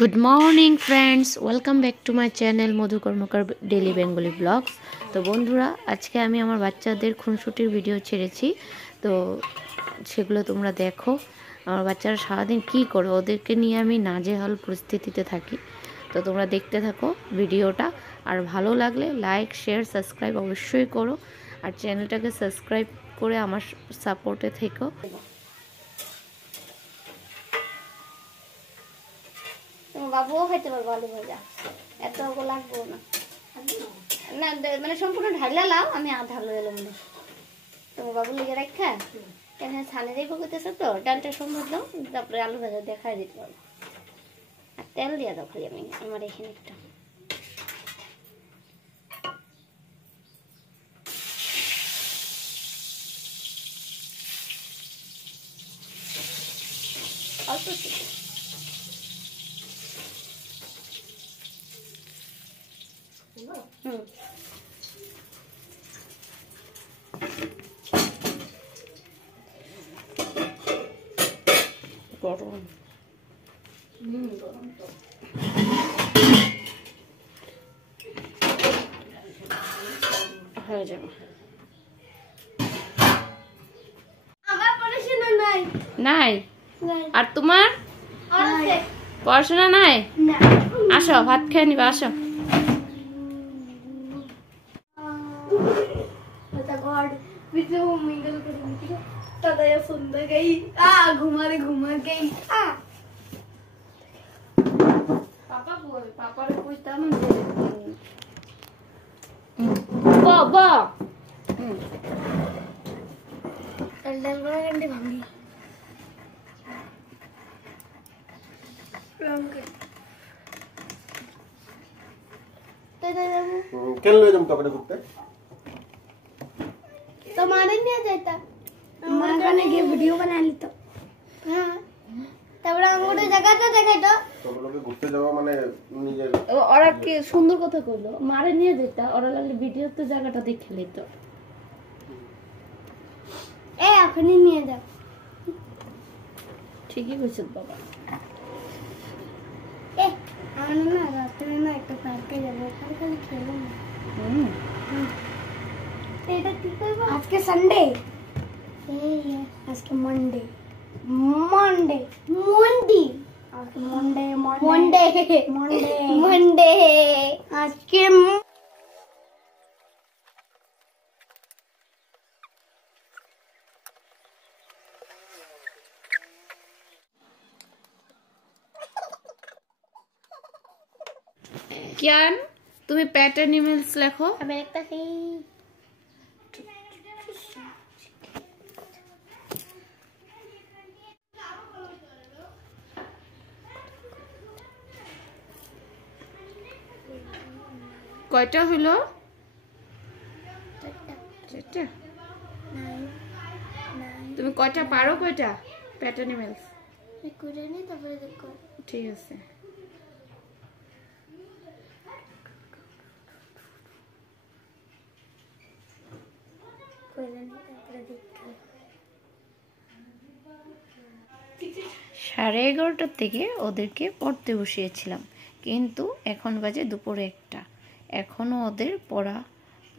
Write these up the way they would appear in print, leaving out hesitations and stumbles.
Good morning friends, welcome back to my channel Madhu Karmakar daily Bengali blogs. তো বন্ধুরা, আজকে আমি আমার বাচ্চাদের খুনসুটির ভিডিও ছেড়েছি, তো সেগুলো তোমরা দেখো। আমার বাচ্চারা সারাদিন কী করে, ওদেরকে নিয়ে আমি নাজেহাল পরিস্থিতিতে থাকি। তো তোমরা দেখতে থাকো ভিডিওটা, আর ভালো লাগলে লাইক শেয়ার সাবস্ক্রাইব অবশ্যই করো, আর চ্যানেলটাকে সাবস্ক্রাইব করে আমার সাপোর্টে থেকো। বাবুও খাইতে পারবো আলু ভাজা, এত লাগবো না। না মানে সম্পূর্ণ ঢাইলা লাও, আমি আধা লয়ে এলাম না। তোমার বাবু লেগে রাখা কেন ছানে যাইব করতেছে, তো ডালটা সম্ভব দাও, তারপরে আলু ভাজা দেখাই দিতে পারবো। আর তেল দিয়া দাও খালি আমি আমার এখানে একটা। অল্প গরম গরম তো হয়ে যাবে। আমার পড়াশোনা নাই নাই? আর তোমার পড়াশোনা নাই? আসো ভাত খেয়ে নিবা, আসো। घुमा गई पापा बोल, पापा रे কইতাম বাবা ডাল বড়া গন্ডে ভাঙি কেন লয়ে যাম তোকে ঘুরতে? तुम्हारे नहीं जाता माने के वीडियो बना ली तो हां तबड़ा मोटे जगह तो देखाই তো তোমরা লোকে ঘুরতে যাওয়া মানে নিজের ওরা কি সুন্দর কথা কইলো, মারে নিয়ে যেতা, ওরা লাগলে ভিডিও তো জায়গাটা দেখে লইতো। এ এখনই নিয়ে যাও। ঠিকই কইছো বাবা। এ আমরা না রাতে না একটা পার্কে যাব, ওখানে খালি খেলবো না। এটা কি করব? আজকে সানডে, আজকে Monday Monday Monday Monday Monday Monday Monday আজকে কিয়ান, তুমি প্যাটার্ন ইমেলস লেখো। আমি একটা কি কয়টা হলো? চারটা। তুমি কয়টা পারো, কয়টা প্যাটার্ন ইমেলস? করে নি, তারপরে দেখো। ঠিক আছে। করে নি, তারপরে দেখো। 11:30টার থেকে ওদেরকে পড়তে বসিয়েছিলাম, কিন্তু এখন বাজে দুপুরে 1টা, এখনও ওদের পড়া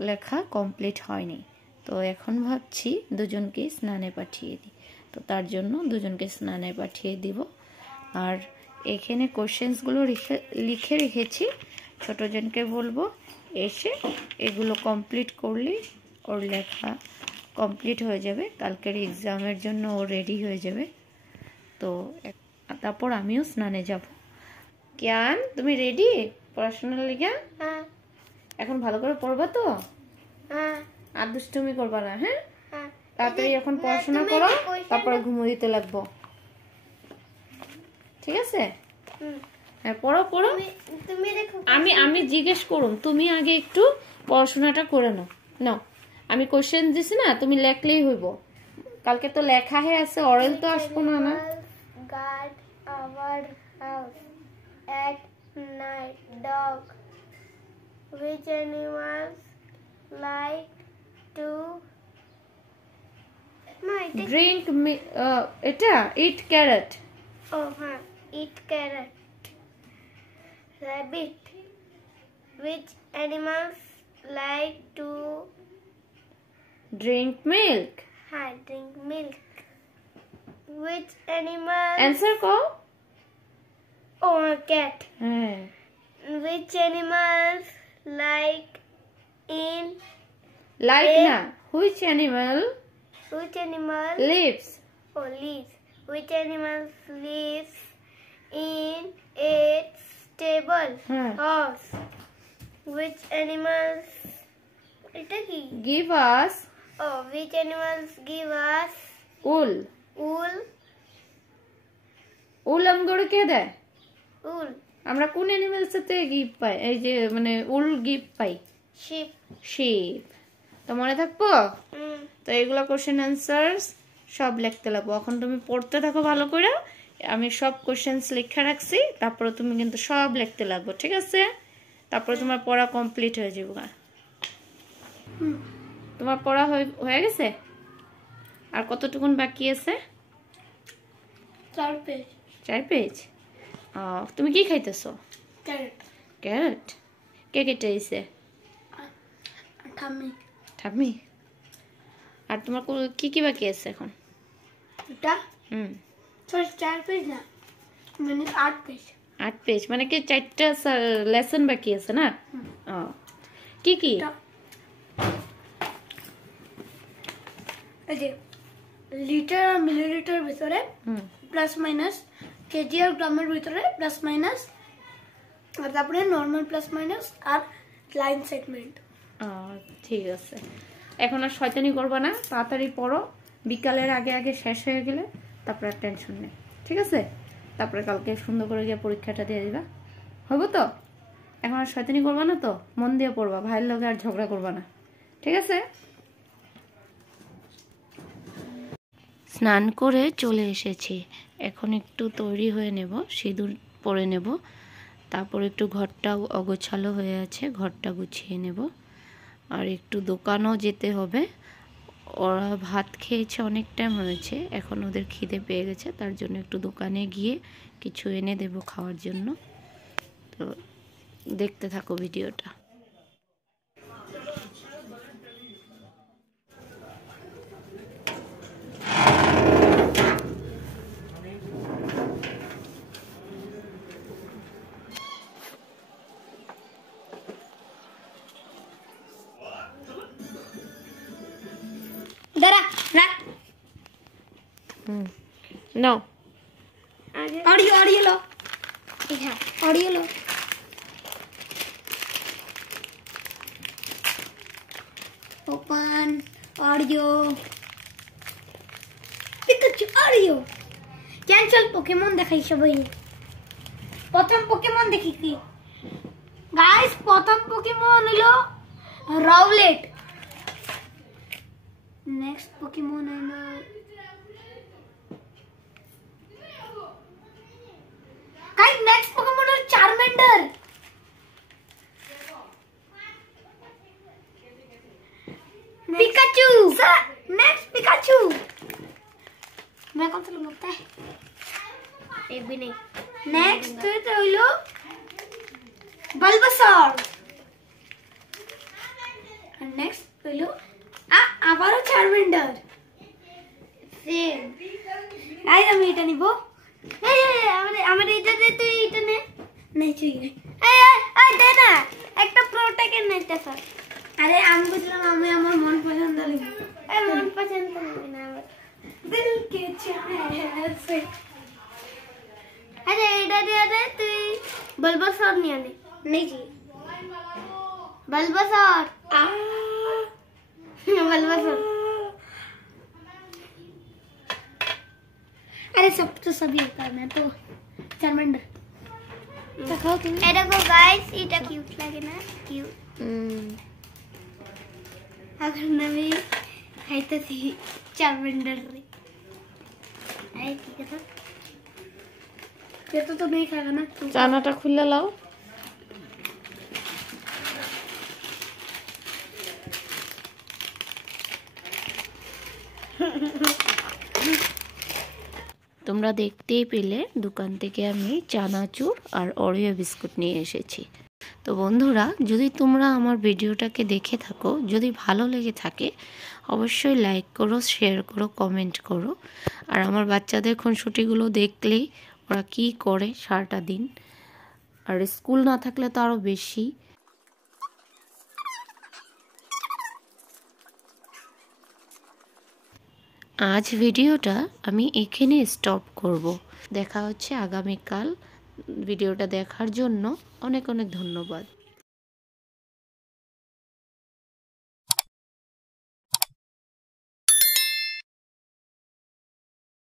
লেখা কমপ্লিট হয়নি। তো এখন ভাবছি দুজনকে স্নানে পাঠিয়ে দিই, তো তার জন্য দুজনকে স্নানে পাঠিয়ে দিব। আর এখানে কোশ্চেন্সগুলো লিখে রেখেছি, ছোটজনকে বলবো এসে এগুলো কমপ্লিট করলেই ওর লেখা কমপ্লিট হয়ে যাবে, কালকের এক্সামের জন্য ও রেডি হয়ে যাবে। তো তারপর আমিও স্নানে যাব। কিয়ান, তুমি রেডি পড়াশোনার লিগে? হ্যাঁ। এখন ভালো করে পড়বা তো? হ্যাঁ। আর দুষ্টুমি করবা না, হ্যাঁ? হ্যাঁ। তাড়াতাড়ি এখন পড়াশোনা করো, তারপরে ঘুমো দিতে লাগবো, ঠিক আছে? হ্যাঁ, পড়ো পড়ো। তুমি দেখো, আমি জিজ্ঞেস করুন, তুমি আগে একটু পড়াশোনাটা করে নাও। নাও, আমি কোশ্চেন দিছি না, তুমি লেখলেই হইব। কালকে তো লেখা হয়ে আছে, অরেল তো আসবো না। না guard our house at night. Dog. Which animals like to drink এটা eat carrot. Oh, huh. Eat carrot. Rabbit. Which animals like to drink milk? drink milk? Which animal? Answer কও। Oh, a cat. হ্যাঁ। Which animals like in Like A- না, which animal which animal lives? lives? Which animal lives in a stable? হ্যাঁ। Horse. Which animals? এটা কি? Give us Which animals give us wool. wool? উল আমগরে কে দেয়? Wool. আমরা কোন animals এতে gift পাই? এই যে মানে উল গিফট পাই। Sheep. শিপ। তো মনে থাকবো? তো এগুলো কোশ্চেন অ্যান্সার্স সব লিখতে লাগবো। এখন তুমি পড়তে থাকো ভালো করে, আমি সব কোশ্চেন্স লিখে রাখছি, তারপরে তুমি কিন্তু সব লিখতে লাগবো, ঠিক আছে? তারপরে তোমার পড়া কমপ্লিট হয়ে যাবে। তোমার পড়া হয়ে গেছে? আর কতটুকুন বাকি আছে? 4 পেজ। 4 পেজ। তুমি কি খাইতেছো? Carrot. ক্যারট। কে কেটে আইছে? ঠাম্মি। ঠাম্মি। আর তোমার কি কি বাকি আছে এখন? এটা হুম। 4 পেজ না, মানে 8 পেজ। 8 পেজ মানে কি 4টা লেসন বাকি আছে না? কি কি? এই যে লিটার আর মিলিলিটার ভিতরে প্লাস মাইনাস, কেজি আর গ্রামের ভিতরে প্লাস মাইনাস, আর তারপরে নরমাল প্লাস মাইনাস আর লাইন সেগমেন্ট। ঠিক আছে, এখন আর শয়তানি করবা না, তাড়াতাড়ি পড়ো, বিকালের আগে আগে শেষ হয়ে গেলে তারপরে আর টেনশন নেই, ঠিক আছে? তারপরে কালকে সুন্দর করে গিয়ে পরীক্ষাটা দিয়ে দিবা, হবো তো? এখন আর শয়তানি করবা না তো, মন দিয়ে পড়বা, ভাইয়ের লগে আর ঝগড়া করবা না, ঠিক আছে? স্নান করে চলে এসেছি, এখন একটু তৈরি হয়ে নেব, সিঁদুর পরে নেব, তারপর একটু ঘরটা অগোছালো হয়ে আছে, ঘরটা গুছিয়ে নেব, আর একটু দোকানও যেতে হবে। ওরা ভাত খেয়েছে, অনেক টাইম হয়েছে, এখন ওদের খিদে পেয়ে গেছে, তার জন্য একটু দোকানে গিয়ে কিছু এনে দেব খাওয়ার জন্য। তো দেখতে থাকো ভিডিওটা। দাঁড়া রাখ। নাও অডিও লো, হ্যাঁ অডিও লো। Open audio, Pikachu audio. Cancel Pokemon দেখাই সবাই। প্রথম পোকেমন দেখি কি গাইস, প্রথম পোকেমন হলো রাউলেট। নেক্সট পোকেমন হলো গাইস, নেক্সট পোকেমন হলো চারমেন্ডার। पिकाचू। Next Pikachu. मैं कौन सा लगता है? एक भी नहीं। नेक्स्ट तो लो बल्बासौर। नेक्स्ट तो लो आबारो चार्मेंडर। सेम। आई ना मीटा नहीं वो। हमारे इधर दे तो इतने नहीं चाहिए। दे ना एक तो प्रोटेक्ट नहीं था सर। अरे আমি বুঝলাম আমি আমার মন পছন্দ লিখব। মন পছন্দ লিখবি না, আমার দিল কে চাহে। আরে এটা দিয়ে দে তুই বলবাসর নিয়ে নে। नहीं जी बल्बासौर। बल्बासौर। अरे सब तो सभी होता है, मैं तो चार्मेंडर। দেখাও তুমি। এটা দেখো গাইস, এটা কিউট লাগে না? কিউট। এখন আমি খাইতেছি चार्मेंडर रे। आई ठीक है सर, ये तो नहीं खाएगा ना। চানাটা খুলে লাও। তোমরা দেখতেই পেলে দোকান থেকে আমি চানাচুর আর ওরিও বিস্কুট নিয়ে এসেছি। তো বন্ধুরা, যদি তোমরা আমার ভিডিওটাকে দেখে থাকো, যদি ভালো লেগে থাকে অবশ্যই লাইক করো, শেয়ার করো, কমেন্ট করো। আর আমার বাচ্চাদের খুনসুটিগুলো দেখলেই ওরা কি করে সারাটা দিন, আর স্কুল না থাকলে তো আরও বেশি। আজ ভিডিওটা আমি এখানে স্টপ করব। দেখা হচ্ছে আগামীকাল। ভিডিওটা দেখার জন্য অনেক অনেক ধন্যবাদ।